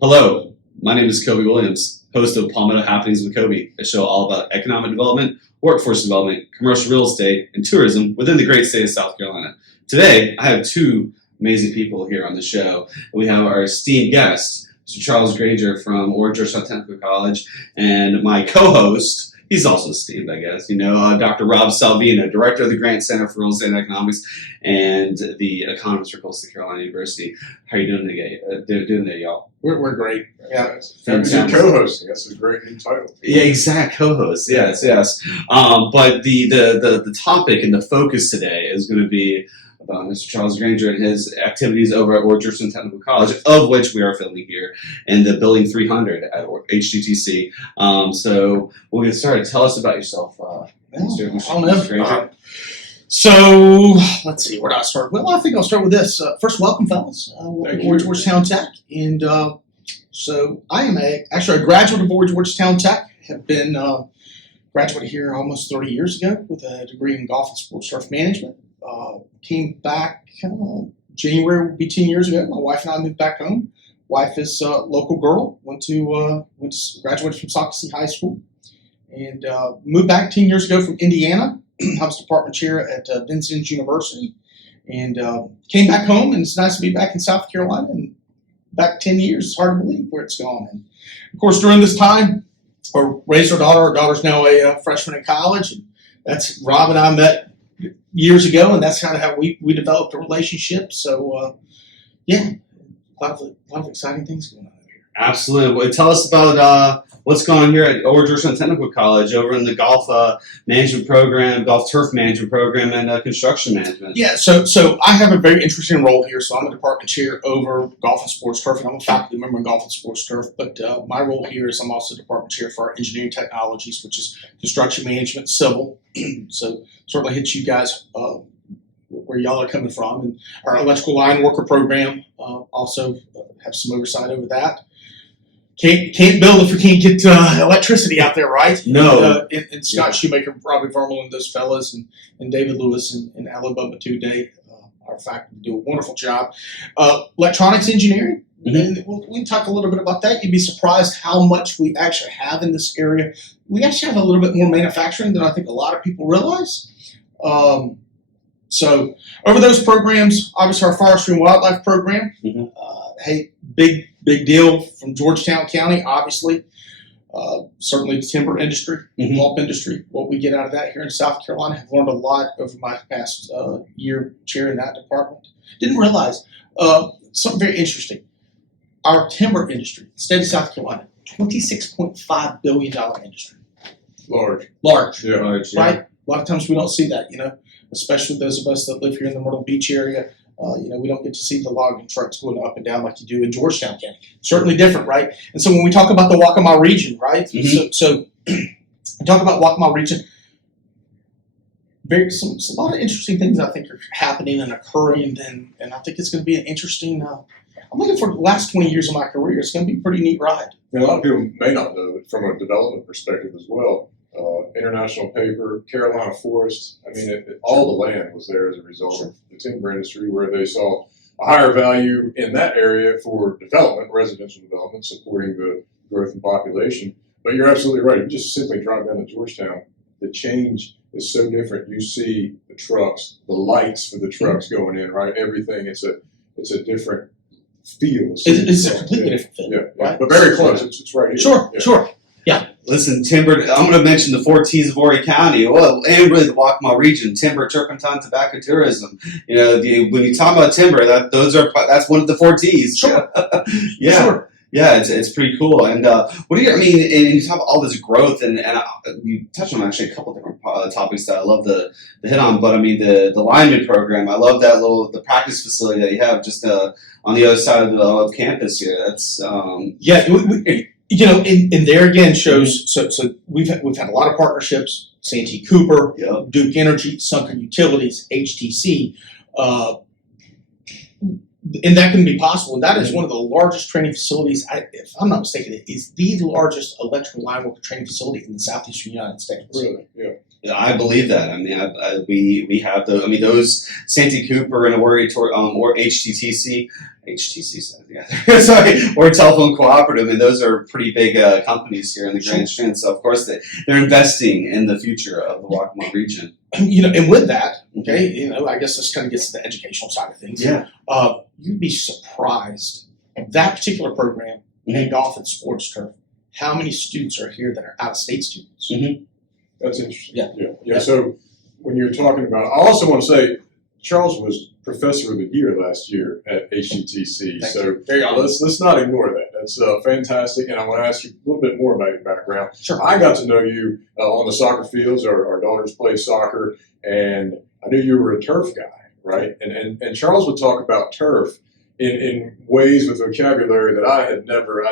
Hello, my name is Cobi Williams, host of Palmetto Happenings with Cobi, a show all about economic development, workforce development, commercial real estate, and tourism within the great state of South Carolina. Today, I have two amazing people here on the show. We have our esteemed guest, Mr. Charles Granger from Horry-Georgetown Technical College, and my co-host, he's also esteemed, I guess, Dr. Rob Salvino, Director of the Grant Center for Real Estate and Economics and the Economist for Coastal Carolina University. How are you doing today, y'all? We're great. Yeah, Fantastic. Co-hosting. That's a great new title. Yeah, exact co-host. Yes. But the topic and the focus today is going to be about Mr. Charles Granger and his activities over at Horry-Georgetown Technical College, of which we are filming here in the Building 300 at HGTC. So we'll get started. Tell us about yourself, Mr. Granger. So let's see, where do I start? Well, I think I'll start with this. First, welcome, fellas. Horry-Georgetown Tech, and so I am actually a graduate of Horry-Georgetown Tech. Have been graduated here almost 30 years ago with a degree in golf and sports turf management. Came back January will be 10 years ago. My wife and I moved back home. Wife is a local girl. Graduated from Soccer High School, and moved back 10 years ago from Indiana. I was department chair at Vincennes University, and came back home. And it's nice to be back in South Carolina. And back 10 years, it's hard to believe where it's gone. And of course, during this time, I raised our daughter. Our daughter's now a freshman in college, and that's Rob and I met years ago, and that's kind of how we developed a relationship. So, a lot of exciting things going on here. Absolutely. Well, tell us about what's going on here at Horry-Georgetown Technical College over in the golf management program, golf turf management program, and construction management. Yeah, so I have a very interesting role here. So I'm a department chair over golf and sports turf, and I'm a faculty member in golf and sports turf. But my role here is I'm also department chair for our engineering technologies, which is construction management, civil. So certainly hits you guys where y'all are coming from. And our electrical line worker program also have some oversight over that. Can't build if we can't get electricity out there, right? No. And Scott Shoemaker, Robbie Vermel, and those fellas, and David Lewis and Alabama today, our faculty do a wonderful job. Electronics engineering, and we can talk a little bit about that. You'd be surprised how much we actually have in this area. We actually have a little bit more manufacturing than I think a lot of people realize. So over those programs, obviously our forestry and wildlife program, big deal from Georgetown County, obviously. Certainly the timber industry, pulp industry, what we get out of that here in South Carolina. I've learned a lot over my past year chairing that department. Didn't realize something very interesting. Our timber industry, state of South Carolina, $26.5 billion industry. Large. Yeah. Right? A lot of times we don't see that, especially those of us that live here in the Myrtle Beach area. We don't get to see the logging trucks going up and down like you do in Georgetown County. Certainly different, right? And so when we talk about the Waccamaw region, right? So we talk about Waccamaw region. A lot of interesting things I think are happening and occurring, and I think it's going to be an interesting. I'm looking for the last 20 years of my career. It's going to be a pretty neat ride. A lot of people may not know it from a development perspective as well. International paper, Carolina Forest. I mean, all the land was there as a result of the timber industry, where they saw a higher value in that area for development, residential development, supporting the growth in population. But you're absolutely right. You just simply drive down to Georgetown, the change is so different. You see the trucks, the lights for the trucks going in, right? Everything. It's a different feel. It's a completely different feel. Yeah, right? But very close. It's right here. Sure. Yeah. Listen, timber, I'm going to mention the 4 T's of Horry County, and really the Waccamaw region: timber, turpentine, tobacco, tourism. When you talk about timber, that's one of the 4 T's. Sure. Yeah. Sure. Yeah, it's pretty cool. And and you talk about all this growth, and you touched on actually a couple different topics that I love to hit on. But the lineman program, I love that the practice facility that you have just on the other side of campus here. That's and there again shows. So we've had a lot of partnerships. Santee Cooper, Duke Energy, Sunken Utilities, HTC. And that can be possible. And that is one of the largest training facilities, if I'm not mistaken, it is the largest electrical line worker training facility in the southeastern United States. Really? Yeah. I believe that. I mean, we have the. I mean, those Santee Cooper and or HGTC, yeah, sorry, or Telephone Cooperative, and those are pretty big companies here in the Grand Strand. So of course they're investing in the future of the Waccamaw region. And with that, okay, I guess this kind of gets to the educational side of things. Yeah. You'd be surprised that particular program, golf and sports turf, how many students are here that are out-of-state students. That's interesting. Yeah. So when you're talking about, I also want to say, Charles was Professor of the Year last year at HGTC. So let's not ignore that. That's fantastic. And I want to ask you a little bit more about your background. Sure. I got to know you on the soccer fields. Our daughters play soccer, and I knew you were a turf guy, right? And Charles would talk about turf in ways with vocabulary that I had never.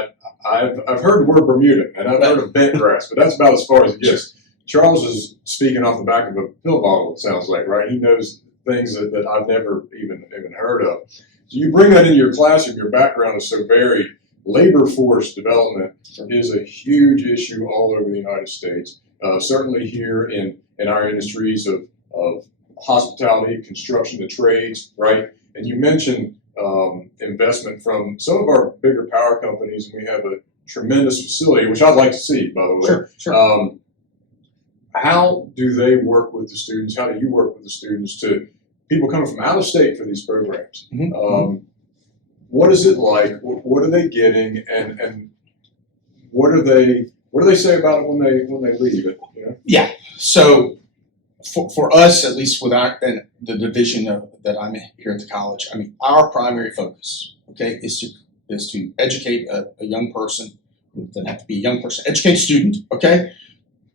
I've heard the word Bermuda and I've heard of bent grass, but that's about as far as it gets. Charles is speaking off the back of a pill bottle. It sounds like, right? He knows things that I've never even heard of. So you bring that into your classroom. Your background is so varied. Labor force development is a huge issue all over the United States. Certainly here in our industries of hospitality, construction, the trades, right? And you mentioned investment from some of our bigger power companies, and we have a tremendous facility, which I'd like to see, by the way. Sure. How do they work with the students? How do you work with the students to people coming from out of state for these programs? What is it like? What are they getting? And what do they say about it when they leave it? Yeah. So for us, at least with the division that I'm in here at the college, I mean, our primary focus, okay, is to educate a young person. It doesn't have to be a young person. Educate a student, okay,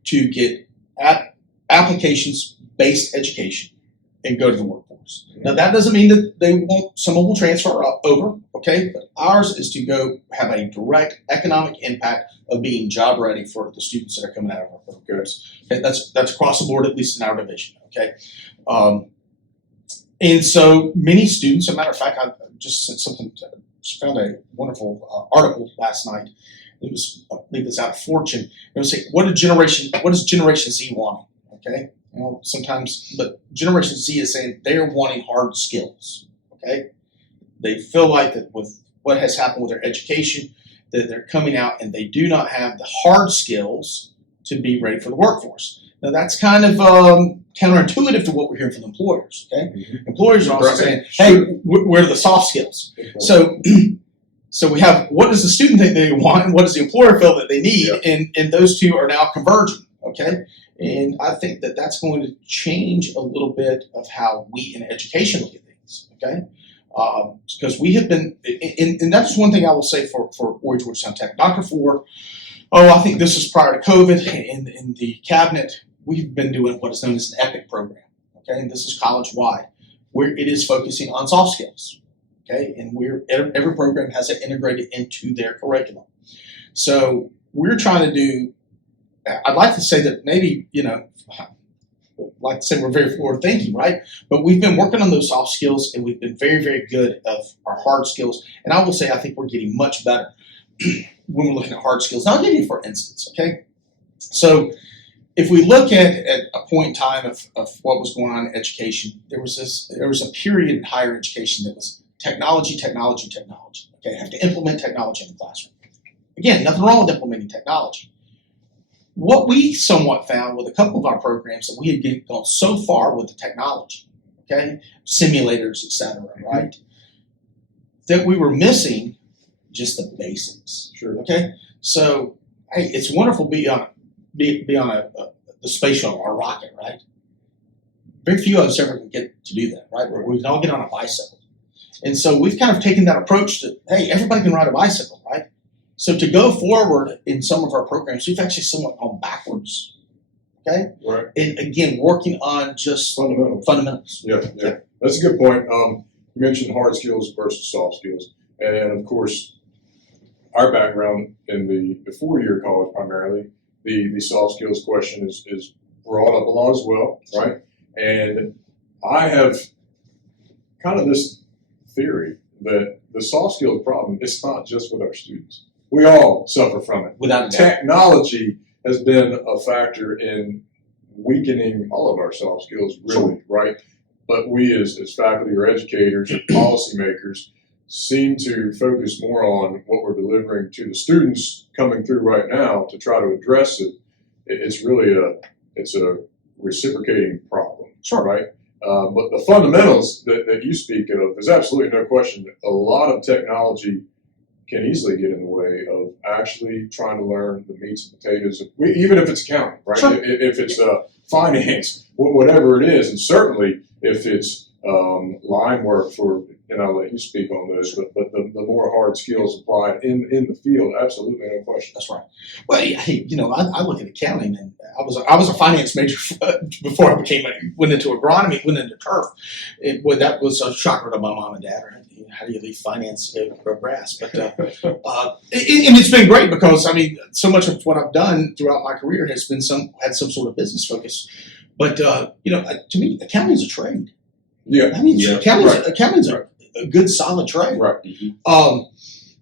to get applications-based education and go to the workforce. Now, that doesn't mean that someone will transfer over, okay? But ours is to go have a direct economic impact of being job ready for the students that are coming out of our programs. Okay, that's across the board, at least in our division, okay? And so many students, as a matter of fact, I just found a wonderful article last night. It was, I believe it's out of Fortune. It was saying, what does Generation Z want? Okay, sometimes, but Generation Z is saying they're wanting hard skills. Okay, they feel like that with what has happened with their education, that they're coming out and they do not have the hard skills to be ready for the workforce. Now that's kind of counterintuitive to what we're hearing from employers. Okay, Employers are also saying, hey, where are the soft skills? So we have, what does the student think they want and what does the employer feel that they need? And those two are now converging, okay? And I think that that's going to change a little bit of how we in education look at things, okay? Because we have been, and that's one thing I will say for Horry-Georgetown Tech. Dr. Ford, I think this is prior to COVID, in the cabinet, we've been doing what is known as an EPIC program, okay? And this is college-wide, where it is focusing on soft skills. Okay, and every program has it integrated into their curriculum. So we're trying to do, I'd like to say that maybe, I'd like to say we're very forward thinking, right? But we've been working on those soft skills and we've been very, very good of our hard skills. And I will say, I think we're getting much better when we're looking at hard skills. And I'll give you for instance, okay? So if we look at a point in time of what was going on in education, there was a period in higher education that was technology. Okay, I have to implement technology in the classroom. Again, nothing wrong with implementing technology. What we somewhat found with a couple of our programs that we had gone so far with the technology, okay, simulators, etc., right, that we were missing just the basics. Sure. Okay. So, hey, it's wonderful to be on the space shuttle or rocket, right? Very few of us ever can get to do that, right? We can all get on a bicycle. And so we've kind of taken that approach to, hey, everybody can ride a bicycle, right? So to go forward in some of our programs, we've actually somewhat gone backwards, okay? Right. And again, working on just fundamentals. Yeah. That's a good point. You mentioned hard skills versus soft skills. And of course, our background in the four-year college primarily, the soft skills question is brought up a lot as well, right? And I have kind of this theory that the soft skills problem is not just with our students. We all suffer from it. Without a doubt. Technology has been a factor in weakening all of our soft skills, really, right? But we as faculty or educators or policymakers seem to focus more on what we're delivering to the students coming through right now to try to address it. It's really a reciprocating problem, right? But the fundamentals that you speak of, there's absolutely no question that a lot of technology can easily get in the way of actually trying to learn the meats and potatoes of, even if it's accounting, right? Sure. If it's finance, whatever it is, and certainly if it's line work for, and I'll let you speak on those, but the more hard skills applied in the field, absolutely no question. That's right. Well, hey, I look at accounting, and I was a finance major before I went into agronomy, went into turf. That was a shocker to my mom and dad. Right? How do you leave finance to grow grass? But and it's been great because so much of what I've done throughout my career has been had some sort of business focus. But to me, accounting is a trade. Yeah. Accounting's a good, solid trade. Right.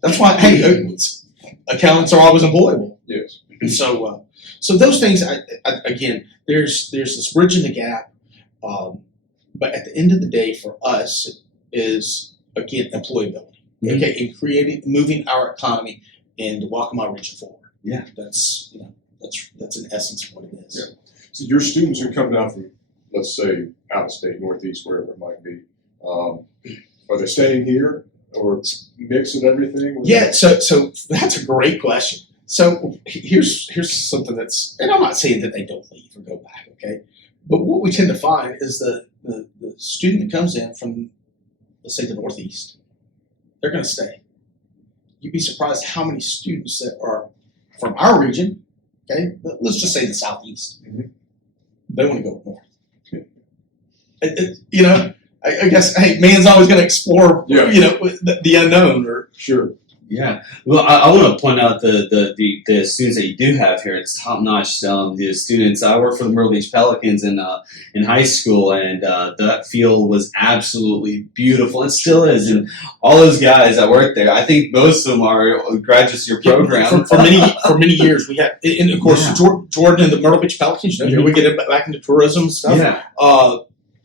That's why, accountants are always employable. Yes. And so those things, again, there's this bridging the gap. But at the end of the day, for us, is again employability. Mm-hmm. Okay, in moving our economy in the Waccamaw region forward. Yeah. That's in essence of what it is. Yeah. So your students who come down from, let's say, out of state, Northeast, wherever it might be, are they staying here or mix of everything? Yeah, so that's a great question. So here's something and I'm not saying that they don't leave or go back, okay? But what we tend to find is the student that comes in from, let's say, the Northeast, they're going to stay. You'd be surprised how many students that are from our region, okay? Let's just say the Southeast. Mm-hmm. They want to go north. I guess, hey, man's always going to explore, the unknown. Or sure. Yeah. Well, I want to point out the students that you do have here. It's top notch. The students, I worked for the Myrtle Beach Pelicans in high school, and that field was absolutely beautiful. It still is. And all those guys that work there, I think most of them are graduates of your program. For many years, we had, and of course, Jordan and the Myrtle Beach Pelicans. Here we get back into tourism and stuff. Yeah.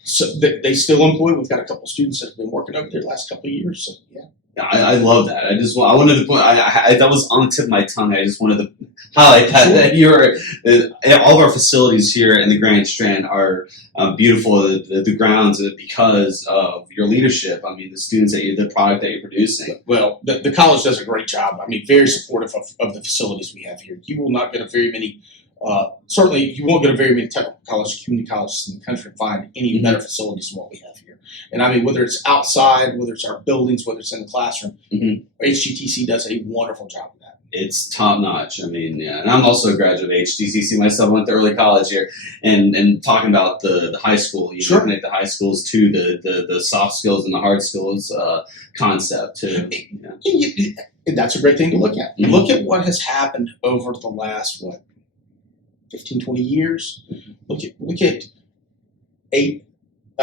So they still employ. We've got a couple of students that have been working over there the last couple of years. So yeah. I love that. I wanted to point. That was on the tip of my tongue. I just wanted to highlight that. Sure. That all of our facilities here in the Grand Strand are beautiful. The grounds because of your leadership. The students the product that you're producing. Well, the college does a great job. Very supportive of the facilities we have here. You will not get very many. Certainly, you won't get very many technical colleges, community colleges in the country find any better facilities than what we have here. And whether it's outside, whether it's our buildings, whether it's in the classroom, HGTC does a wonderful job of that. It's top notch. And I'm also a graduate of HGTC myself. I went to early college here, and talking about the high school, you connect the high schools to the soft skills and the hard skills concept too. And that's a great thing to look at. Mm-hmm. Look at what has happened over the last 15, 20 years. Look at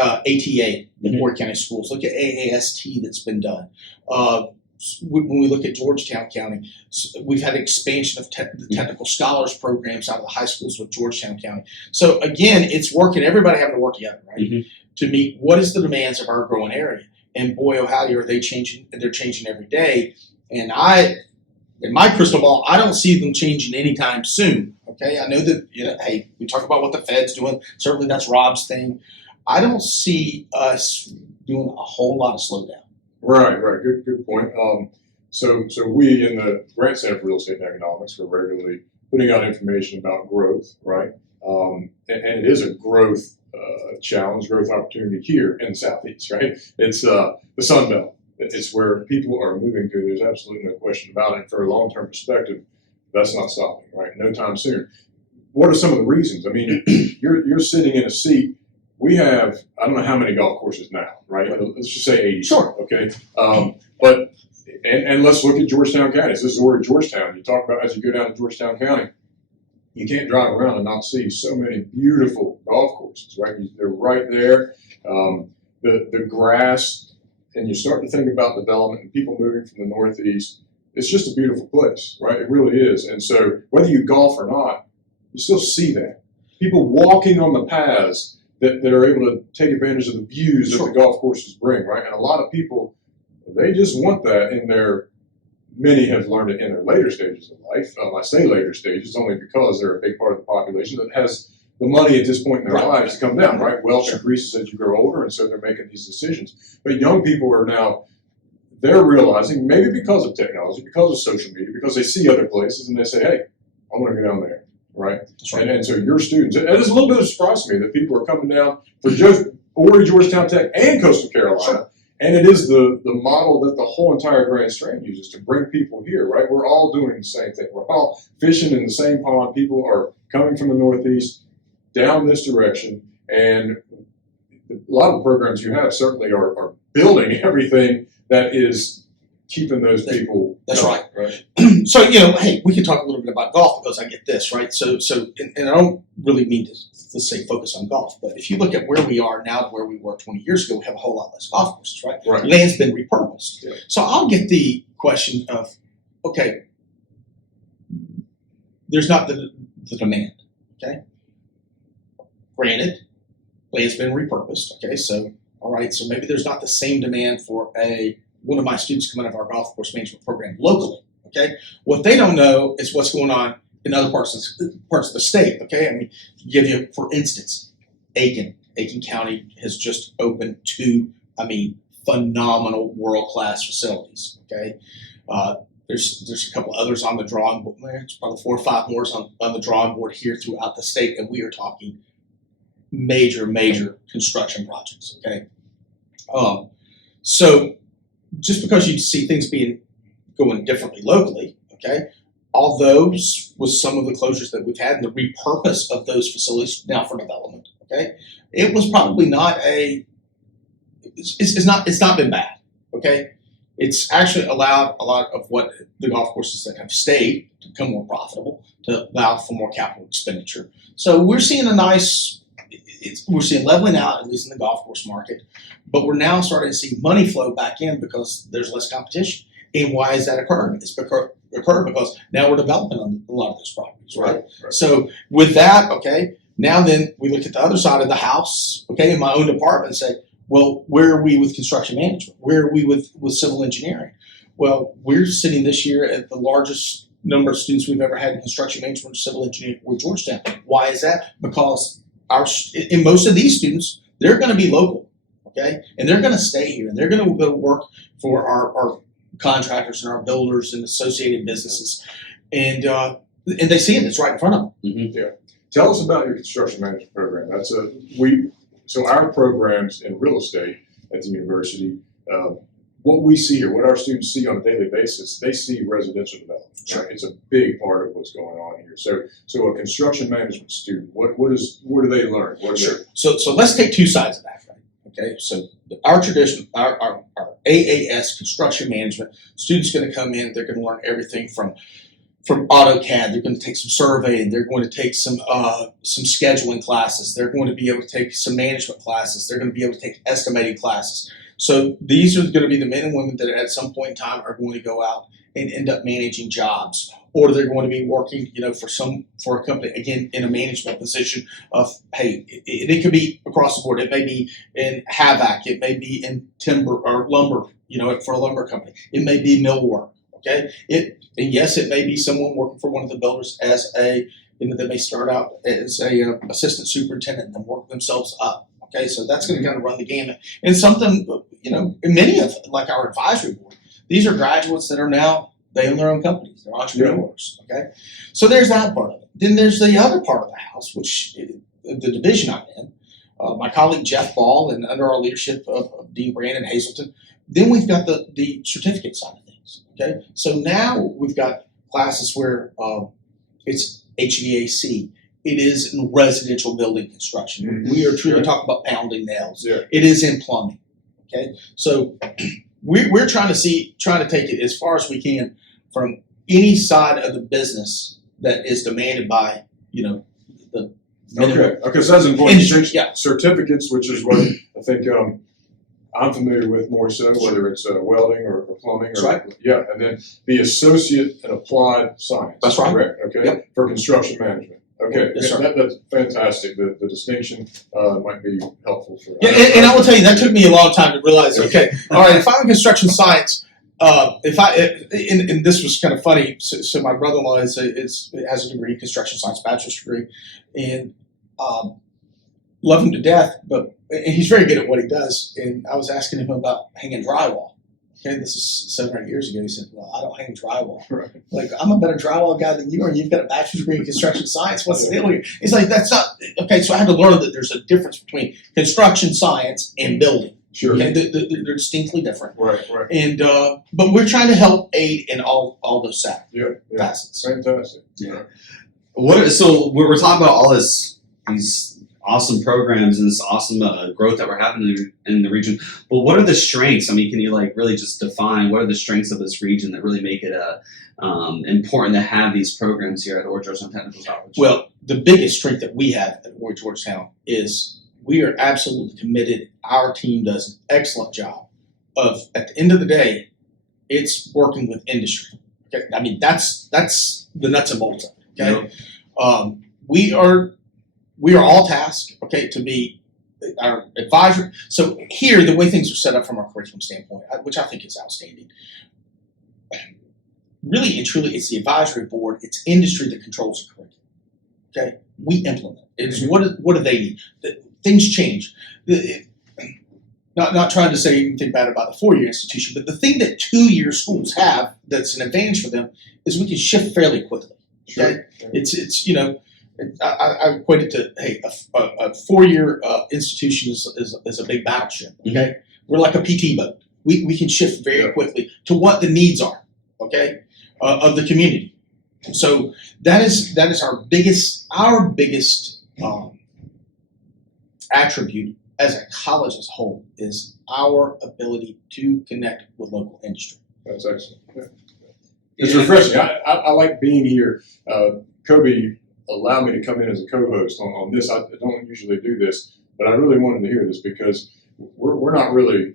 ATA, the Horry County schools. Look at AAST that's been done. When we look at Georgetown County, we've had expansion of the technical scholars programs out of the high schools with Georgetown County. So again, it's working. Everybody having to work together, right, to meet what is the demands of our growing area. And boy, oh howdy, are they changing? They're changing every day. And in my crystal ball, I don't see them changing anytime soon. Okay, I know that hey, we talk about what the Fed's doing. Certainly, that's Rob's thing. I don't see us doing a whole lot of slowdown. Right. Good point. So we in the Grant Center for Real Estate and Economics, we're regularly putting out information about growth, right? And it is a growth challenge, growth opportunity here in the Southeast, right? It's the Sun Belt. It's where people are moving to. There's absolutely no question about it. For a long-term perspective, that's not stopping, right? No time soon. What are some of the reasons? You're sitting in a seat. We have, I don't know how many golf courses now, right? Let's just say 80. Sure. Okay. But let's look at Georgetown County. This is where Georgetown. You talk about as you go down to Georgetown County, you can't drive around and not see so many beautiful golf courses, right? They're right there. The grass, and you start to think about development and people moving from the Northeast. It's just a beautiful place, right? It really is. And so whether you golf or not, you still see that. people walking on the paths that are able to take advantage of the views that the golf courses bring, right? And a lot of people, they just want that in their, many have learned it in their later stages of life. I say later stages only because they're a big part of the population that has the money at this point in their lives to come down, right? Wealth increases as you grow older, and so they're making these decisions. But young people are now, they're realizing, maybe because of technology, because of social media, because they see other places, and they say, hey, I want to go down there, right? And so your students, and it's a little bit of a surprise to me that people are coming down for just Horry-Georgetown Tech and Coastal Carolina. And it is the model that the whole entire Grand Strand uses to bring people here, right? We're all doing the same thing. We're all fishing in the same pond. People are coming from the Northeast down this direction. And a lot of the programs you have certainly are building everything that is keeping those people. That's going, right. So, hey, we can talk a little bit about golf because I get this, right? So, and I don't really mean to say focus on golf, but if you look at where we are now to where we were 20 years ago, we have a whole lot less golf courses, right? Land's been repurposed. Yeah. So I'll get the question of, okay, there's not the demand, okay? Granted, land's been repurposed, okay? So, all right, so maybe there's not the same demand for one of my students coming out of our golf course management program locally, okay? What they don't know is what's going on in other parts of the state, okay? I mean, give you, for instance, Aiken County has just opened two, phenomenal world-class facilities, okay? There's a couple others on the drawing board. There's probably 4 or 5 more on the drawing board here throughout the state, and we are talking major construction projects, okay? So just because you see things going differently locally, okay? Although with some of the closures that we've had and the repurpose of those facilities now for development, okay, it was probably not it's not been bad, okay. It's actually allowed a lot of what the golf courses that have stayed to become more profitable, to allow for more capital expenditure. So we're seeing we're seeing leveling out, at least in the golf course market, but we're now starting to see money flow back in because there's less competition. And why is that occurring? It's occurred because now we're developing on a lot of those properties, right? So with that, okay, now then we look at the other side of the house, okay, in my own department and say, well, where are we with construction management? Where are we with civil engineering? Well, we're sitting this year at the largest number of students we've ever had in construction management or civil engineering with Georgetown. Why is that? Because in most of these students, they're going to be local, okay? And they're going to stay here, and they're going to go work for our contractors and our builders and associated businesses. And they see it, it's right in front of them. Mm-hmm. Yeah. Tell us about your construction management program. So our programs in real estate at the university, what we see here, what our students see on a daily basis, they see residential development. Right? It's a big part of what's going on here. So a construction management student, what do they learn? So let's take two sides of that, right? Okay, so our tradition, our AAS construction management, students going to come in, they're going to learn everything from AutoCAD, they're going to take some surveying, they're going to take some scheduling classes, they're going to be able to take some management classes, they're going to be able to take estimating classes. So these are going to be the men and women that at some point in time are going to go out and end up managing jobs, or they're going to be working, for a company, again, in a management position of, hey, it could be across the board. It may be in HVAC, it may be in timber or lumber, for a lumber company. It may be millwork, okay? And yes, it may be someone working for one of the builders as they may start out as a assistant superintendent and then work themselves up, okay? So that's going to kind of run the gamut. And something, many of, like our advisory board, these are graduates that are now, they own their own companies. They're entrepreneurs, okay? So there's that part of it. Then there's the other part of the house, which the division I'm in. My colleague Jeff Ball, and under our leadership of Dean Brandon Hazelton, then we've got the certificate side of things, okay? So now we've got classes where it's HVAC. It is in residential building construction. Mm-hmm. We are truly talking about pounding nails. Yeah. It is in plumbing, okay? So we're trying to take it as far as we can from any side of the business that is demanded by, the minimum. Okay, so that's important. Certificates, which is what I think I'm familiar with more so, whether it's welding or plumbing. That's right. Yeah, and then the associate in applied science. That's right. Correct, okay, for construction management. Okay, Yes, sir. that's fantastic. The distinction might be helpful for. Yeah, and I will tell you that took me a long time to realize. Okay, all right. If I'm in construction science, and this was kind of funny. So my brother-in-law has a degree, construction science, bachelor's degree, and love him to death. And he's very good at what he does. And I was asking him about hanging drywall. Okay, this is 7 or 8 years ago. He said, "Well, I don't hang drywall. Right. Like, I'm a better drywall guy than you are. You've got a bachelor's degree in construction science. What's the deal here?" He's like, "That's not okay." So I had to learn that there's a difference between construction science and building. Sure. Okay, they're distinctly different. Right. And but we're trying to help aid in all those Yeah. facets. Fantastic. Yeah. So we're talking about all these awesome programs and this awesome growth that we're having in the region. But what are the strengths? I mean, can you like really just define what are the strengths of this region that really make it important to have these programs here at Horry-Georgetown Technical College? Well, the biggest strength that we have at Horry-Georgetown is we are absolutely committed. Our team does an excellent job of, at the end of the day, it's working with industry. Okay, I mean that's the nuts and bolts of it. Okay, Yep. We are all tasked, okay, to be our advisor. So here, the way things are set up from our curriculum standpoint, which I think is outstanding, really and truly, it's the advisory board, it's industry that controls the curriculum. Okay, we implement. It's what do they need? Things change. Not trying to say anything bad about the 4-year institution, but the thing that 2-year schools have that's an advantage for them is we can shift fairly quickly. Okay, Sure. it's I equate it to, hey, a 4-year institution is a big battleship. Okay, we're like a PT boat. We can shift very quickly to what the needs are. Okay, of the community. So that is our biggest attribute as a college as a whole is our ability to connect with local industry. That's excellent. Yeah. It's refreshing. I like being here. Cobi allowed me to come in as a co-host on this. I don't usually do this, but I really wanted to hear this because we're not really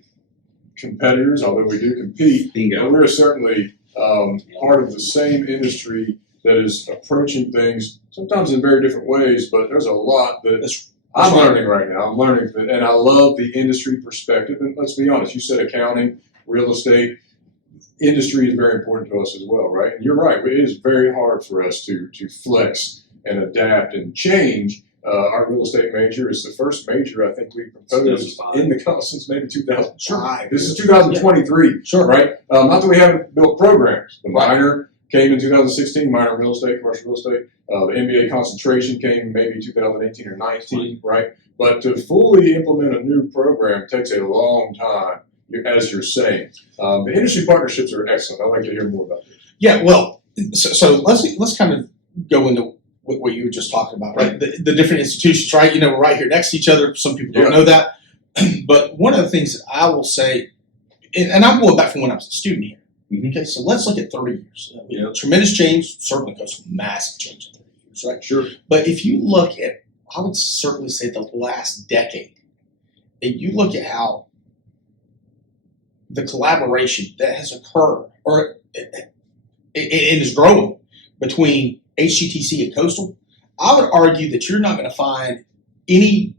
competitors, although we do compete. Bingo. But we're certainly part of the same industry that is approaching things sometimes in very different ways, but there's a lot that I'm learning right now. I'm learning that, and I love the industry perspective. And let's be honest, you said accounting, real estate, industry is very important to us as well, right? And you're right. It is very hard for us to flex and adapt and change. Our real estate major is the first major I think we proposed in the college since maybe 2005. Sure. This is 2023, Sure. right? Not that we haven't built programs. The minor came in 2016, minor real estate, commercial real estate. The MBA concentration came maybe 2018 or 19, right? But to fully implement a new program takes a long time, as you're saying. The industry partnerships are excellent. I'd like to hear more about this. Yeah, well, so let's kind of go into what you were just talking about, right? The different institutions, right? You know, we're right here next to each other. Some people don't know that. But one of the things that I will say, and I'm going back from when I was a student here. Mm-hmm. Okay, so let's look at 30 years. Tremendous change, certainly goes from massive change in 30 years, right? Sure. But if you look at, I would certainly say the last decade, and you look at how the collaboration that has occurred, or it is growing between HGTC and Coastal, I would argue that you're not going to find any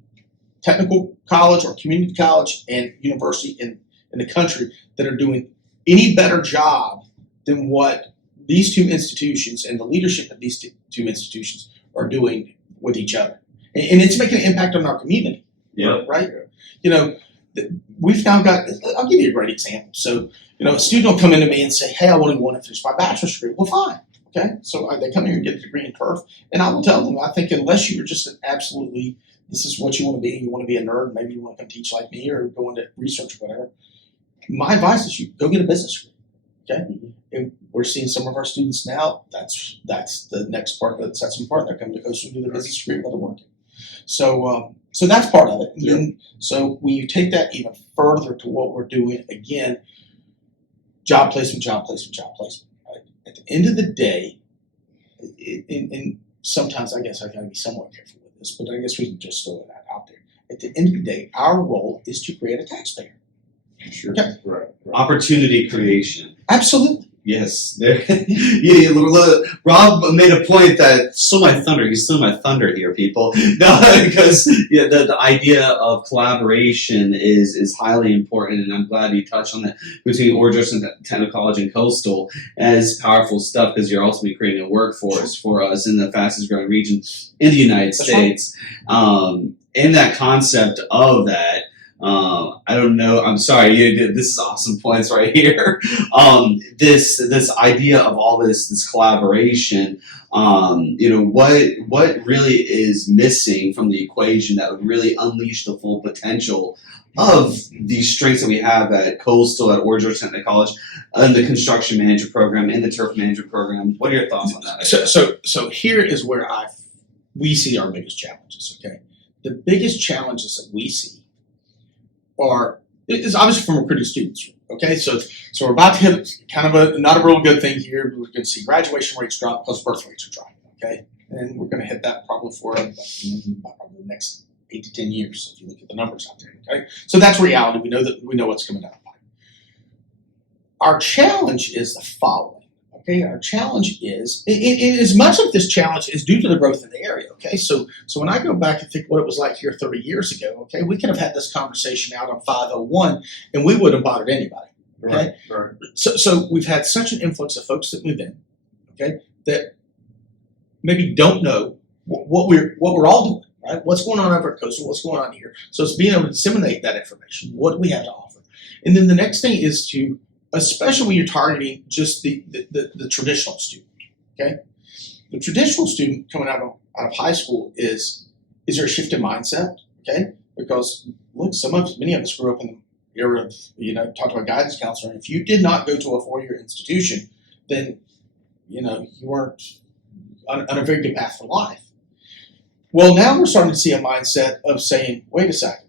technical college or community college and university in the country that are doing any better job than what these two institutions and the leadership of these two institutions are doing with each other. And it's making an impact on our community. Yeah. Right? You know, we've now got, I'll give you a great example. So, a student will come into me and say, hey, I want to finish my bachelor's degree. Well, fine. Okay. So they come here and get a degree in turf. And I will tell them, I think unless you're just an absolutely, this is what you want to be, you want to be a nerd, maybe you want to come teach like me or go into research or whatever. My advice is you go get a business degree. Okay. Mm-hmm. And we're seeing some of our students now, that's the next part that sets them apart. They're coming to Coastal to do the business degree while they're working. So that's part of it. And then, so when you take that even further to what we're doing, again, job placement. Right? At the end of the day, and sometimes I guess I got to be somewhat careful with this, but I guess we can just throw that out there. At the end of the day, our role is to create a taxpayer. Sure. Okay. Right. Opportunity creation. Absolutely. Yes, Rob made a point that stole my thunder. He stole my thunder here, people. No, because the idea of collaboration is highly important, and I'm glad you touched on that between Horry-Georgetown Technical College and Coastal. And it's powerful stuff because you're ultimately creating a workforce for us in the fastest growing region in the United States. In that concept of that. I don't know. I'm sorry. This is awesome points right here. This idea of all this collaboration. What really is missing from the equation that would really unleash the full potential of these strengths that we have at Coastal, at Horry-Georgetown Technical College, and the construction manager program, and the turf management program. What are your thoughts on that? So here is where we see our biggest challenges. Okay, the biggest challenges that we see is obviously from recruiting students. Okay, so we're about to hit kind of not a real good thing here. We're going to see graduation rates drop because birth rates are dropping. Okay, and we're going to hit that probably for probably the next 8 to 10 years if you look at the numbers out there. Okay, so that's reality. We know what's coming down the pipe. Our challenge is the following. Okay, our challenge is, as much of this challenge is due to the growth in the area. Okay, so when I go back and think what it was like here 30 years ago, okay, we could have had this conversation out on 501 and we wouldn't have bothered anybody. Okay, Right. So we've had such an influx of folks that move in, okay, that maybe don't know what we're all doing, right? What's going on over at Coastal? What's going on here? So it's being able to disseminate that information. What do we have to offer? And then the next thing is to, especially when you're targeting just the traditional student, okay? The traditional student coming out of high school is there a shift in mindset, okay? Because look, many of us grew up in the era of, talked about guidance counselor, and if you did not go to a 4-year institution, then, you weren't on a very good path for life. Well, now we're starting to see a mindset of saying, wait a second,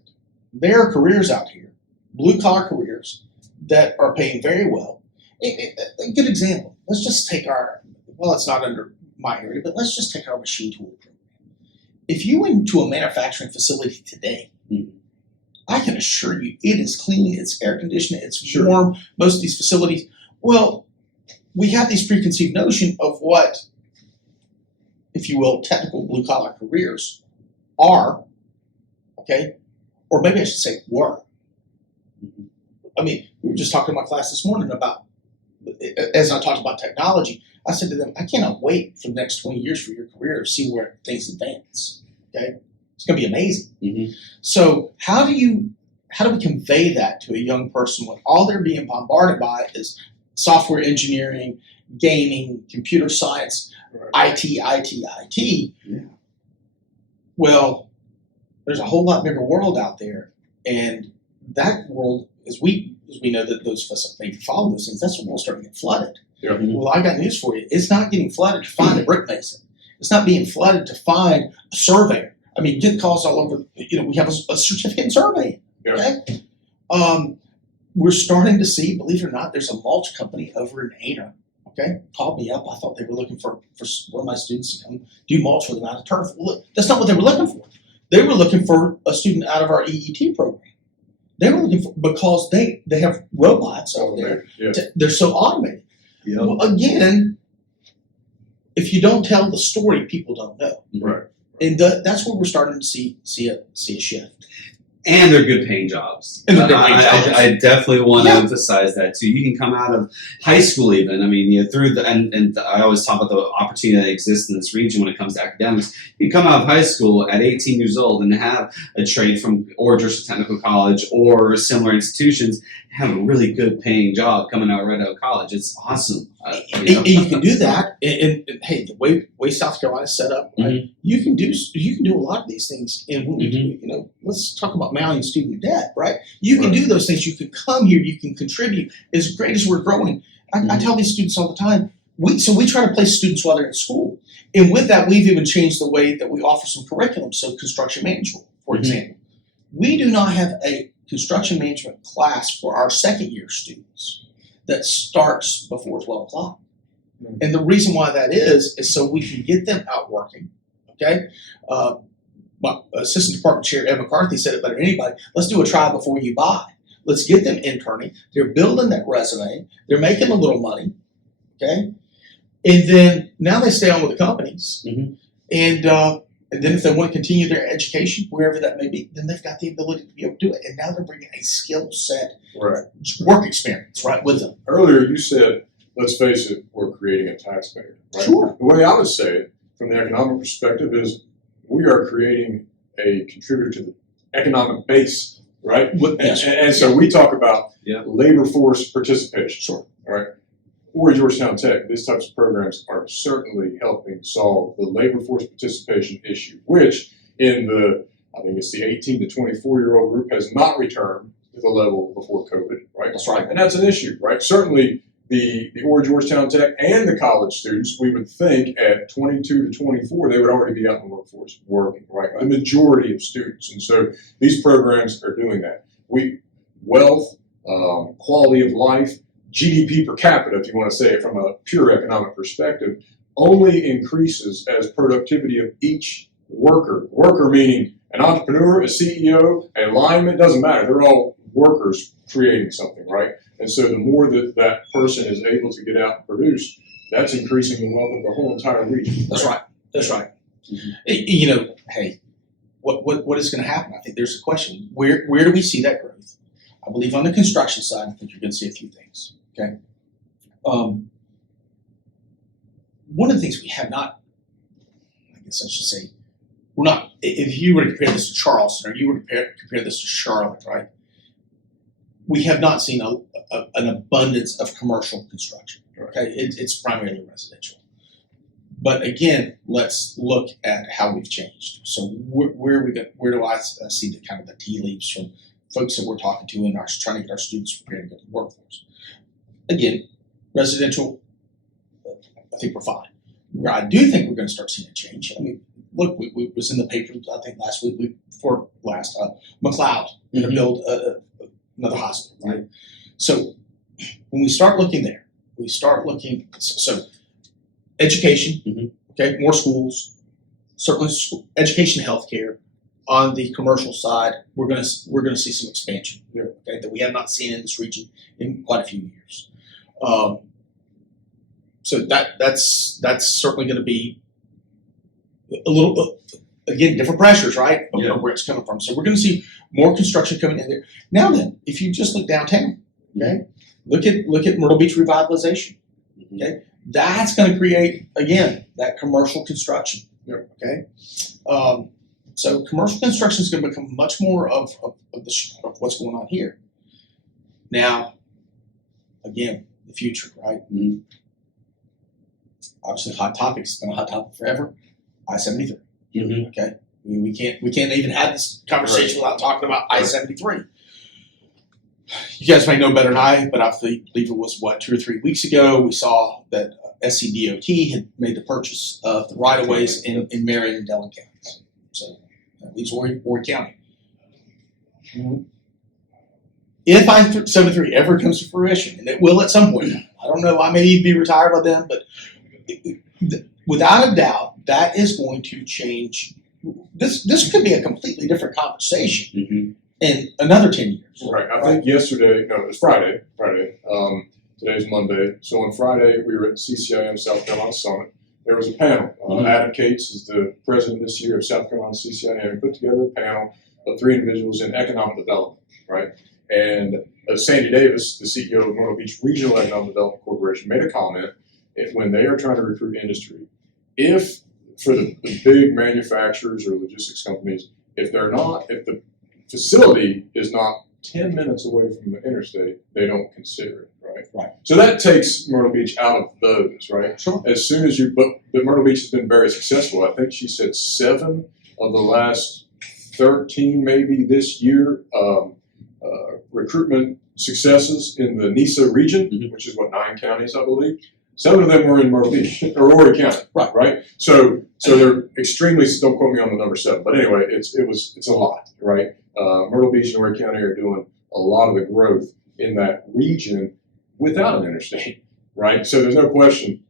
there are careers out here, blue-collar careers, that are paying very well. A good example, let's just take it's not under my area, but let's just take our machine tool program. If you went to a manufacturing facility today, I can assure you it is clean, it's air conditioned, it's warm, most of these facilities. Well, we have these preconceived notion of what, if you will, technical blue-collar careers are, okay? Or maybe I should say were. I mean, we were just talking to my class this morning about, as I talked about technology, I said to them, I cannot wait for the next 20 years for your career to see where things advance, okay? It's going to be amazing. Mm-hmm. So how do we convey that to a young person when all they're being bombarded by is software engineering, gaming, computer science, IT? Yeah. Well, there's a whole lot bigger world out there, and that world, as we know that those of us that maybe follow those things, that's when we'll start to get flooded. Yeah. Well, I got news for you. It's not getting flooded to find a brick mason. It's not being flooded to find a surveyor. I mean, you get calls all over. We have a certificate in surveying. Yeah. Okay. We're starting to see, believe it or not, there's a mulch company over in Ana. Okay, called me up. I thought they were looking for one of my students to come do mulch with them out of turf. Look, that's not what they were looking for. They were looking for a student out of our EET program. They were looking for, because they have robots over there. Yeah. They're so automated. Yep. Well, again, if you don't tell the story, people don't know. Right. And that's where we're starting to see a shift. And they're good paying jobs. And they're good paying jobs. I definitely want to emphasize that too. You can come out of high school even. I mean, through and I always talk about the opportunity that exists in this region when it comes to academics. You come out of high school at 18 years old and have a trade from Horry-Georgetown Technical College or similar institutions, have a really good paying job coming out right out of college. It's awesome. And you can do that. And hey, the way South Carolina's set up, right, you can do a lot of these things. And when we do, let's talk about mounting student debt, right? You can do those things. You can come here. You can contribute. As great as we're growing, I tell these students all the time. We try to place students while they're in school, and with that, we've even changed the way that we offer some curriculum. So, construction management, for example, we do not have a construction management class for our second year students that starts before 12 o'clock. And the reason why that is so we can get them out working, okay? My assistant department chair, Ed McCarthy, said it better than anybody. Let's do a try before you buy. Let's get them interning. They're building that resume. They're making a little money. Okay, and then now they stay on with the companies, and then if they want to continue their education wherever that may be, then they've got the ability to be able to do it. And now they're bringing a skill set, work experience, right, with them. Earlier you said, let's face it, we're creating a taxpayer, right? Sure. The way I would say it from the economic perspective is we are creating a contributor to the economic base, right? And so we talk about labor force participation. Sure. All right. Or Georgetown Tech, these types of programs are certainly helping solve the labor force participation issue, which in I think it's the 18 to 24-year-old group has not returned to the level before COVID, right? That's right. And that's an issue, right? Certainly the Horry-Georgetown Tech and the college students, we would think at 22 to 24, they would already be out in the workforce working, right? The majority of students. And so these programs are doing that. Wealth, quality of life, GDP per capita, if you want to say it from a pure economic perspective, only increases as productivity of each worker. Worker meaning an entrepreneur, a CEO, a lineman, doesn't matter. They're all workers creating something, right? And so the more that person is able to get out and produce, that's increasing the wealth of the whole entire region. That's right. That's right. You know, hey, what is going to happen? I think there's a question. Where do we see that growth? I believe on the construction side, I think you're going to see a few things. Okay. One of the things we have not, I guess I should say, we're not. If you were to compare this to Charleston, or you were to compare this to Charlotte, right? We have not seen an abundance of commercial construction. Okay, it's primarily residential. But again, let's look at how we've changed. So where do I see the kind of the tea leaves from folks that we're talking to and trying to get our students prepared to go to the workforce? Again, residential, I think we're fine. Where I do think we're going to start seeing a change. I mean, look, we was in the paper, I think last week, McLeod going to build another hospital, right? So when we start looking there, we start looking, so education, okay, more schools, certainly education, healthcare. On the commercial side, we're gonna see some expansion, okay, that we have not seen in this region in quite a few years. So that's certainly going to be a little, again, different pressures, right, of where it's coming from. So we're going to see more construction coming in there. Now then, if you just look downtown, okay, look at Myrtle Beach revitalization, okay, that's going to create, again, that commercial construction, okay. So commercial construction is going to become much more of what's going on here. Now, again, the future, right? Obviously, hot topic. It's been a hot topic forever. I-73. Okay, I mean, we can't even have this conversation without talking about I-73. You guys may know better than I, but I believe it was 2 or 3 weeks ago we saw that SCDOT had made the purchase of the right-of-ways in Marion and Dillon counties. So that leaves Ward County. If I-73 ever comes to fruition, and it will at some point, I don't know, I may be retired by then, but without a doubt, that is going to change. This could be a completely different conversation in another 10 years. Right. I think yesterday, no, it was Friday. Today's Monday. So on Friday, we were at the CCIM South Carolina Summit. There was a panel. Adam Cates is the president this year of South Carolina CCIM. He put together a panel of 3 individuals in economic development, right? And Sandy Davis, the CEO of Myrtle Beach Regional Economic Development Corporation, made a comment when they are trying to recruit industry, if for the big manufacturers or logistics companies, if the facility is not 10 minutes away from the interstate, they don't consider it, right? So that takes Myrtle Beach out of those, right? Sure. As soon as but Myrtle Beach has been very successful. I think she said 7 of the last 13 maybe this year recruitment successes in the NISA region, which is 9 counties, I believe. 7 of them were in Myrtle Beach or Horry County, right? So they're extremely. Don't quote me on the number 7, but anyway, it's a lot, right? Myrtle Beach and Horry County are doing a lot of the growth in that region without an interstate, right? So there's no question.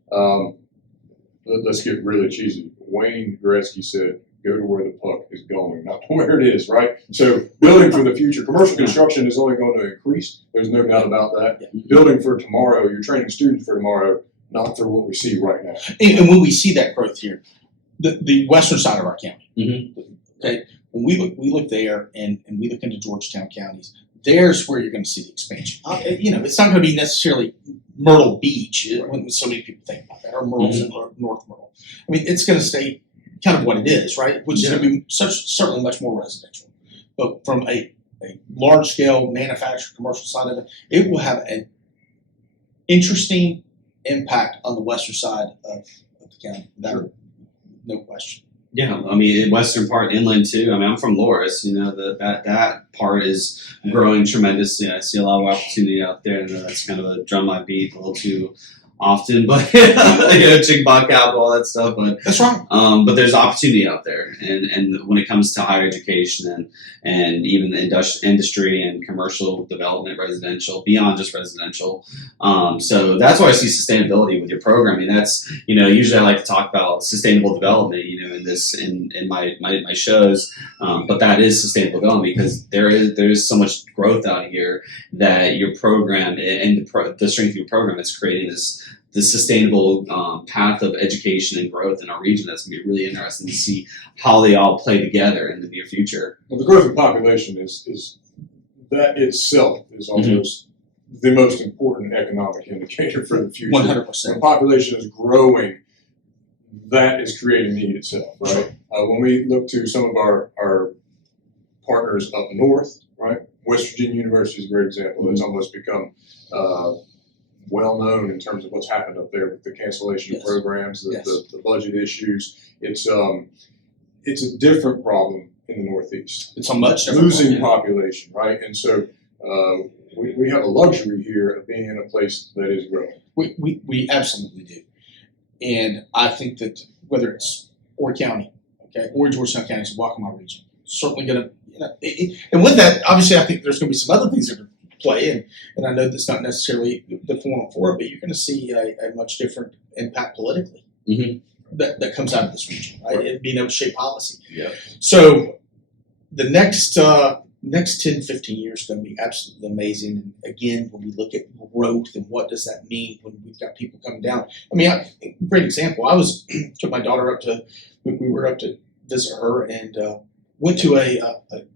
Let's get really cheesy. Wayne Gretzky said, "Go to where the puck is going, not to where it is," right? So building for the future, commercial construction is only going to increase. There's no doubt about that. Building for tomorrow, you're training students for tomorrow. not for what we see right now. And when we see that growth here, the western side of our county, okay, when we look there and we look into Georgetown counties, there's where you're going to see the expansion. It's not going to be necessarily Myrtle Beach, when so many people think about that, or Myrtle's in North Myrtle. I mean, it's going to stay kind of what it is, right? Which is going to be certainly much more residential. But from a large-scale manufactured commercial side of it, it will have an interesting impact on the western side of the county. No question. Yeah, I mean, western part, inland too. I mean, I'm from Loris. That part is growing tremendously. I see a lot of opportunity out there, and that's kind of a drum I beat a little too often, but chick-bot capital, all that stuff. But that's right. But there's opportunity out there, and when it comes to higher education and even the industry and commercial development, residential, beyond just residential. So that's why I see sustainability with your programming. That's usually I like to talk about sustainable development, in my shows. But that is sustainable development because there is so much growth out here that your program and the strength of your program is creating this sustainable path of education and growth in our region. That's going to be really interesting to see how they all play together in the near future. Well, the growth of population is that itself is almost the most important economic indicator for the future. 100%. When population is growing, that is creating need itself, right? When we look to some of our partners up north, right? West Virginia University is a great example. It's almost become well known in terms of what's happened up there with the cancellation of programs, the budget issues. It's a different problem in the Northeast. It's a much different losing population, right? And so we have a luxury here of being in a place that is growing. We absolutely do, and I think that whether it's Horry County, okay, or Georgetown County, it's Waccamaw region, certainly going to. And with that, obviously, I think there's going to be some other things that are play, and I know that's not necessarily the forum for it, but you're going to see a much different impact politically that comes out of this region, right? And being able to shape policy. Yeah. So the next 10, 15 years is going to be absolutely amazing. And again, when we look at growth and what does that mean when we've got people coming down. I mean, great example. I took my daughter we were up to visit her and went to a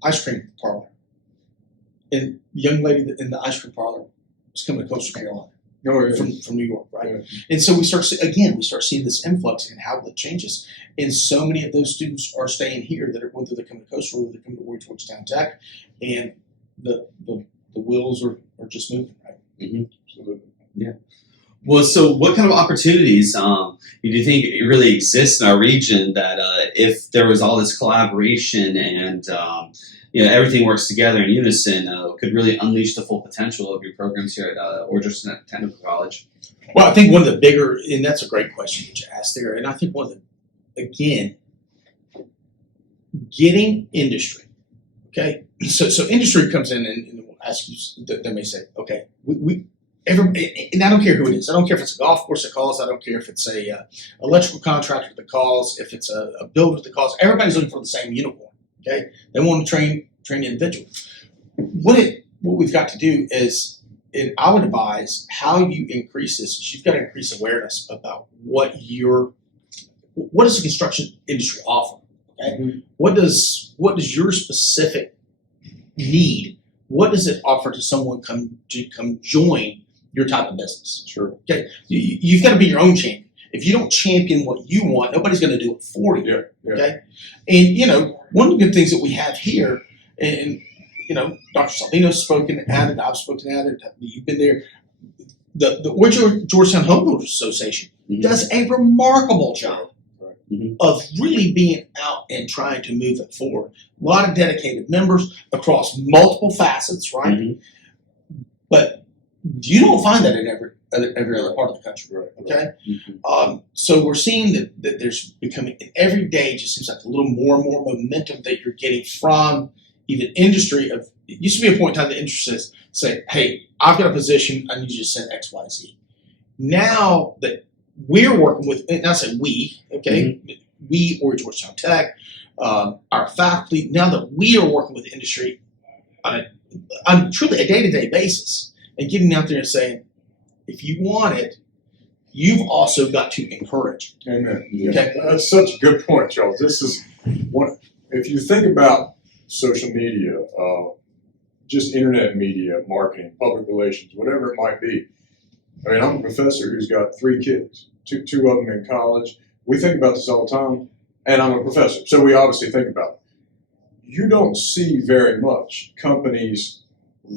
ice cream parlor. And the young lady in the ice cream parlor was coming to Coastal Carolina from New York, right? Yeah. And so we start seeing this influx and how it changes. And so many of those students are staying here that are whether they come to Coastal or they come to Horry-Georgetown Tech, and the wheels are just moving, right? Absolutely. Yeah. Well, so what kind of opportunities do you think really exist in our region that if there was all this collaboration and everything works together in unison, could really unleash the full potential of your programs here at Horry-Georgetown Technical College? Well, I think one of the bigger, and that's a great question that you asked there, and I think one of the, again, getting industry, okay? So industry comes in and will ask you, they may say, okay, and I don't care who it is. I don't care if it's a golf course that calls. I don't care if it's a electrical contractor that calls, if it's a builder that calls. Everybody's looking for the same uniform. Okay, they want to train the individual. What we've got to do is, and I would advise how you increase this is you've got to increase awareness about what does the construction industry offer. Okay, what does your specific need? What does it offer to someone come join your type of business? Sure. Okay, you've got to be your own champion. If you don't champion what you want, nobody's going to do it for you. Yeah. Okay, and one of the good things that we have here, and Dr. Salvino's spoken at it, I've spoken at it. You've been there. The Horry-Georgetown Home Builders Association does a remarkable job of really being out and trying to move it forward. A lot of dedicated members across multiple facets, right? But you don't find that in every other part of the country, right? Okay, so we're seeing that there's becoming every day just seems like a little more and more momentum that you're getting from even industry. It used to be a point in time the industry says, say, hey, I've got a position, I need you to send X, Y, Z. Now that we're working with, and I say we, okay, we or Georgetown Tech, our faculty. Now that we are working with the industry on truly a day-to-day basis and getting out there and saying, if you want it, you've also got to encourage. Amen. Yeah. Okay. That's such a good point, Charles. This is one. If you think about social media, just internet media, marketing, public relations, whatever it might be. I mean, I'm a professor who's got 3 kids, two of them in college. We think about this all the time, and I'm a professor, so we obviously think about it. You don't see very much companies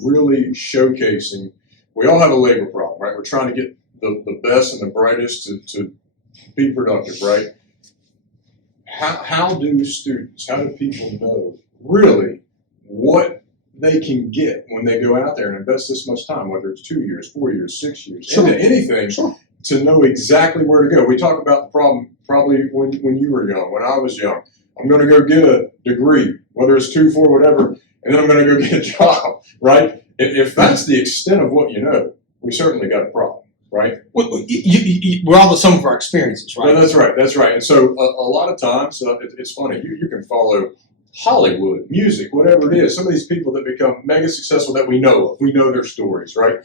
really showcasing. We all have a labor problem, right? We're trying to get the best and the brightest to be productive, right? How do students, how do people know really what they can get when they go out there and invest this much time, whether it's 2 years, 4 years, 6 years, Sure. into anything, Sure. to know exactly where to go. We talk about the problem probably when you were young, when I was young. I'm going to go get a degree, whether it's 2, 4, whatever, and then I'm going to go get a job, right? If that's the extent of what you know, we certainly got a problem, right? We're all the sum of our experiences, right? No, that's right. That's right. And so a lot of times, it's funny. You can follow Hollywood, music, whatever it is. Some of these people that become mega successful that we know of, we know their stories, right?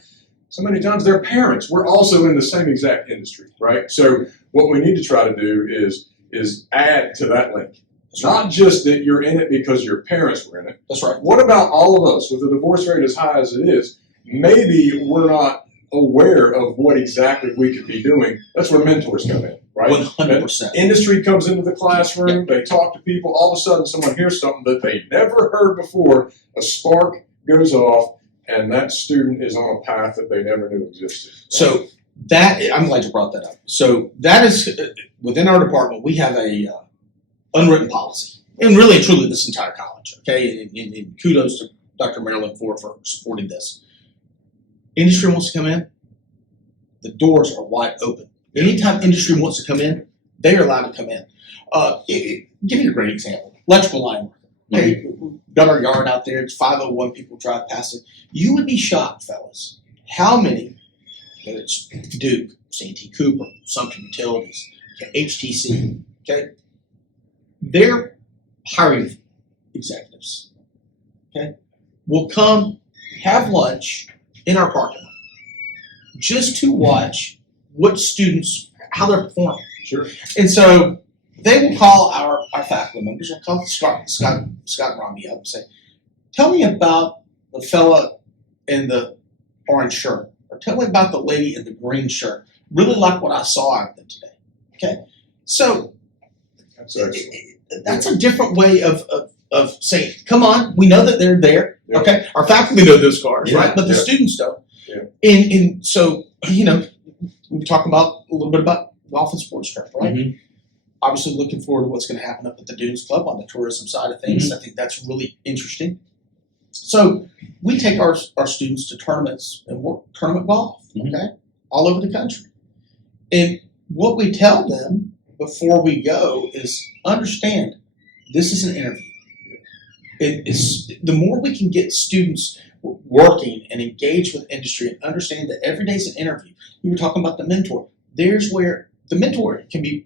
So many times their parents were also in the same exact industry, right? So what we need to try to do is add to that link. It's not just that you're in it because your parents were in it. That's right. What about all of us with the divorce rate as high as it is? Maybe we're not aware of what exactly we could be doing. That's where mentors come in, right? 100%. Industry comes into the classroom, they talk to people, all of a sudden someone hears something that they never heard before, a spark goes off, and that student is on a path that they never knew existed. So that, I'm glad you brought that up. So that is, within our department, we have a unwritten policy. And really and truly this entire college, okay? And kudos to Dr. Marilyn for supporting this. Industry wants to come in, the doors are wide open. Anytime industry wants to come in, they are allowed to come in. Give you a great example. Electrical line work. Okay, got our yard out there. It's 501 people drive past it. You would be shocked, fellas, how many, whether it's Duke, Santee Cooper, Sumpter Utilities, okay, HTC, okay, they're hiring executives, okay, will come have lunch in our parking lot just to watch what students, how they're performing. Sure. And so they will call our faculty members, they'll call Scott and Robbie up and say, tell me about the fella in the orange shirt, or tell me about the lady in the green shirt. Really like what I saw out of them today. Okay? So that's a different way of saying, come on, we know that they're there. Yeah. Okay? Our faculty know those cars, Yeah. right? But the Yeah. students don't. Yeah. And so, we were talking about a little bit about golf and sports trip, right? Mhm. Obviously looking forward to what's going to happen up at the Dunes Club on the tourism side of things. I think that's really interesting. So we take our students to tournaments and work tournament golf, okay, all over the country. And what we tell them before we go is understand this is an interview. It's the more we can get students working and engage with industry and understand that every day is an interview. You were talking about the mentor. There's where the mentor can be.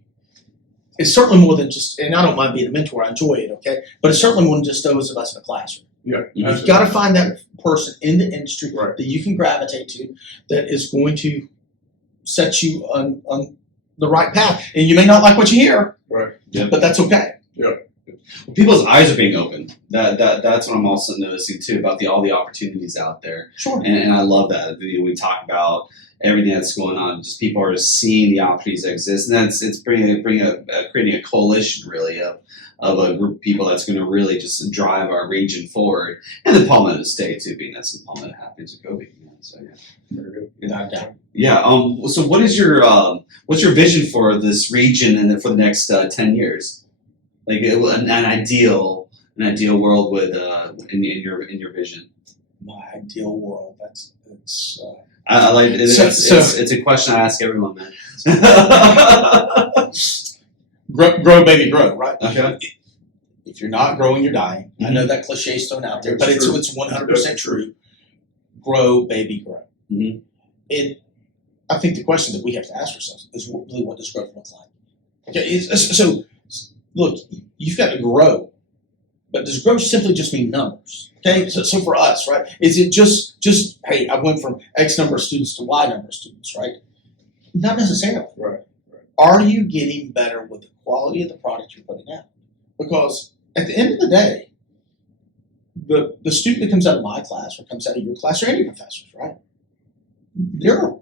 It's certainly more than just, and I don't mind being a mentor, I enjoy it, okay? But it's certainly more than just those of us in a classroom. Yeah. You've got to find that person in the industry Right. that you can gravitate to that is going to set you on the right path. And you may not like what you hear, Right. Yeah. but that's okay. People's eyes are being opened. That's what I'm also noticing too about all the opportunities out there, Sure. and I love that. We talk about everything that's going on. Just people are seeing the opportunities that exist, and it's creating a coalition really of a group of people that's going to really just drive our region forward, and the Palmetto State too, being that's the Palmetto Happenings with Cobi. So yeah. Very good. Without doubt. Yeah. So what is your what's your vision for this region and for the next 10 years? Like an ideal world with in your vision. My ideal world. That's I like it. It's a question I ask everyone, man. grow, baby, grow. Right. Okay. If you're not growing, you're dying. I know that cliche is thrown out there, but It's it's true. 100% true. Grow, baby, grow. Mhm. And I think the question that we have to ask ourselves is really what does growth look like? Okay, so look, you've got to grow, but does growth simply just mean numbers? Okay, so for us, right, is it just hey, I went from X number of students to Y number of students, right? Not necessarily. Right. Are you getting better with the quality of the product you're putting out? Because at the end of the day, the student that comes out of my class or comes out of your class or any professors, right? They're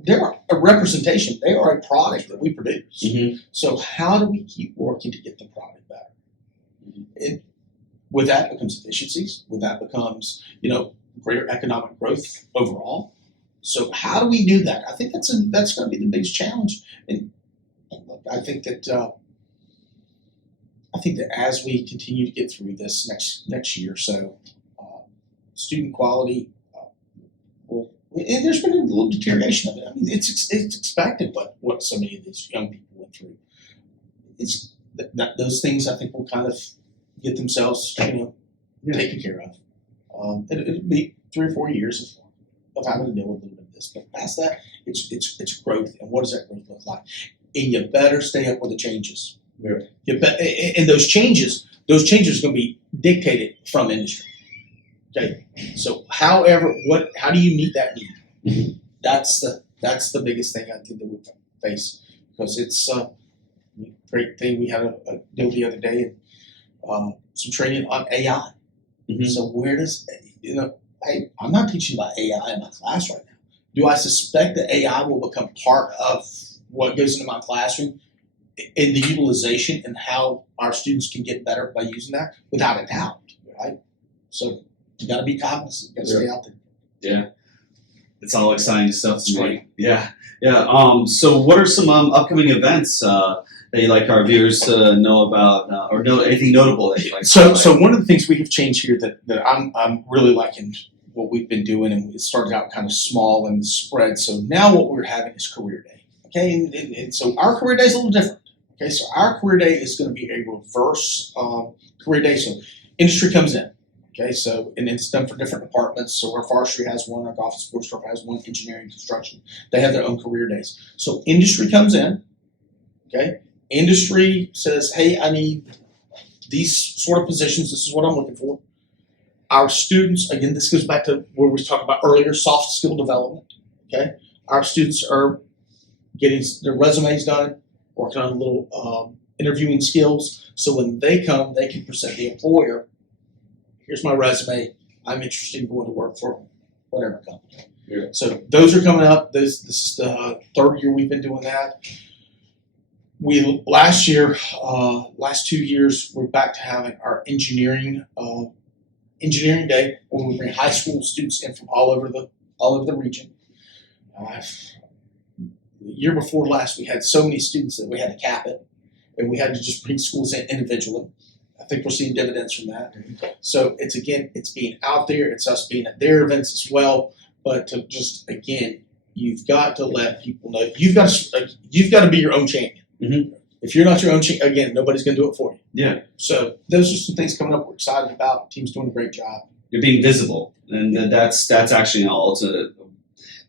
a representation. They are a product that we produce. Mm-hmm. So how do we keep working to get the product better? With that becomes efficiencies. With that becomes, greater economic growth overall. So how do we do that? I think that's going to be the biggest challenge. And look, I think that as we continue to get through this next year or so, student quality and there's been a little deterioration of it. I mean, it's expected, but what so many of these young people went through. It's those things I think will kind of get themselves, taken care of. It'll be 3 or 4 years of having to deal with a little bit of this, but past that, it's growth. And what does that growth look like? And you better stay up with the changes. Yeah. And those changes are going to be dictated from industry. Okay, so how do you meet that need? Mm-hmm. That's the biggest thing I think that we face, because it's a great thing. We had a deal the other day and some training on AI. Mm-hmm. So where does hey, I'm not teaching about AI in my class right now. Do I suspect that AI will become part of what goes into my classroom in the utilization and how our students can get better by using that? Without a doubt, right? So you got to be cognizant. You got to stay out there. Yeah, it's all exciting stuff to That's me. Yeah. So, what are some upcoming events that you'd like our viewers to know about, or know anything notable that you like? So one of the things we have changed here that I'm really liking what we've been doing, and it started out kind of small and spread. So now what we're having is career day. Okay, and so our career day is a little different. Okay, so our career day is going to be a reverse career day. So industry comes in. Okay, so, and it's done for different departments. So our forestry has one, our golf and sports club has one, engineering, construction. They have their own career days. So industry comes in, okay? Industry says, hey, I need these sort of positions. This is what I'm looking for. Our students, again, this goes back to what we were talking about earlier, soft skill development, okay? Our students are getting their resumes done, working on a little interviewing skills. So when they come, they can present the employer, here's my resume. I'm interested in going to work for whatever company. Yeah. So those are coming up. This is the 3rd year we've been doing that. Last 2 years, we're back to having our engineering day, when we bring high school students in from all over the region. The year before last, we had so many students that we had to cap it, and we had to just bring schools in individually. I think we're seeing dividends from that. So it's being out there. It's us being at their events as well. But to just, again, you've got to let people know you've got to be your own champion. Mm-hmm. If you're not your own champion, again, nobody's going to do it for you. Yeah. So those are some things coming up we're excited about. The team's doing a great job. You're being visible, and that's actually ultimate.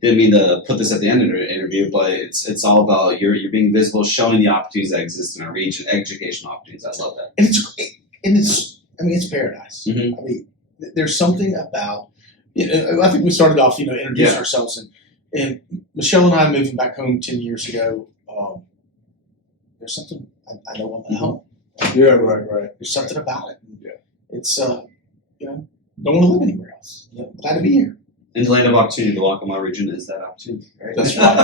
Didn't mean to put this at the end of the interview, but it's all about you're being visible, showing the opportunities that exist in our region, educational opportunities. I love that. And it's great. And it's paradise. Mm-hmm. I mean, there's something about, I think we started off, introducing ourselves, and Michelle and I moving back home 10 years ago. There's something I know I'm at home. Yeah, right. There's something about it. Yeah. It's don't want to live anywhere else. Glad to be here. In the land of opportunity, the Waccamaw region is that opportunity. Right? That's right.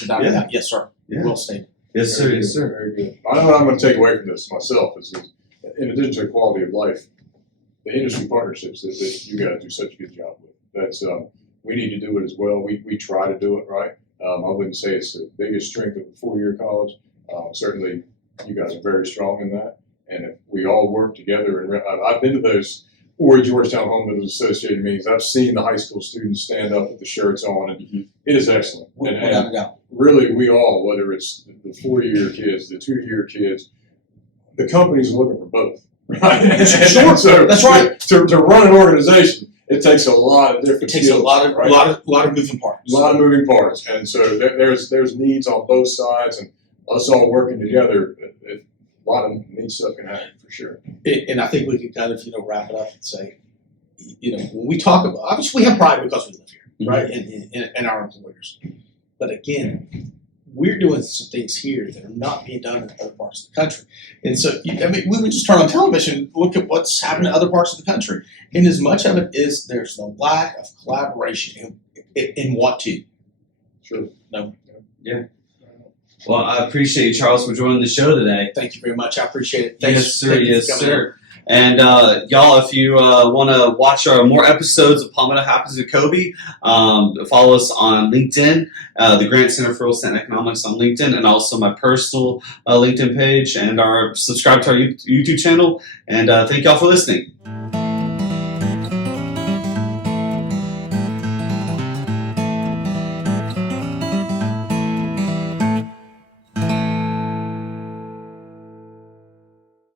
Without a doubt. Yes, sir. Yeah. Well stated. Yes, sir. Yes, sir. Very good. I know what I'm going to take away from this myself is that, in addition to the quality of life, the industry partnerships that you guys do such a good job with. That's we need to do it as well. We try to do it right. I wouldn't say it's the biggest strength of a 4-year college. Certainly, you guys are very strong in that. And if we all work together, and I've been to those Horry-Georgetown Home Builders Associated meetings. I've seen the high school students stand up with the shirts on, and it is excellent. Without a doubt. Really, we all, whether it's the 4-year kids, the 2-year kids, the companies are looking for both. Right? Sure. So that's right. To run an organization, it takes a lot of different. It takes skills, a lot of moving parts. A lot of moving parts, and so there's needs on both sides, and us all working together. A lot of neat stuff can happen for sure. And I think we can kind of wrap it up and say, when we talk about, obviously we have pride because we live here, right, and our employers. But again, we're doing some things here that are not being done in other parts of the country. And so, we would just turn on television and look at what's happening in other parts of the country. And as much of it is there's the lack of collaboration in what to. Sure. No. Yeah. Well, I appreciate you, Charles, for joining the show today. Thank you very much. I appreciate it. Yes, sir. Thank you Yes, for coming sir. And y'all, if you want to watch our more episodes of Palmetto Happens with Cobi, follow us on LinkedIn, the Grant Center for Real Estate and Economics on LinkedIn, and also my personal LinkedIn page, and subscribe to our YouTube channel. And thank y'all for listening.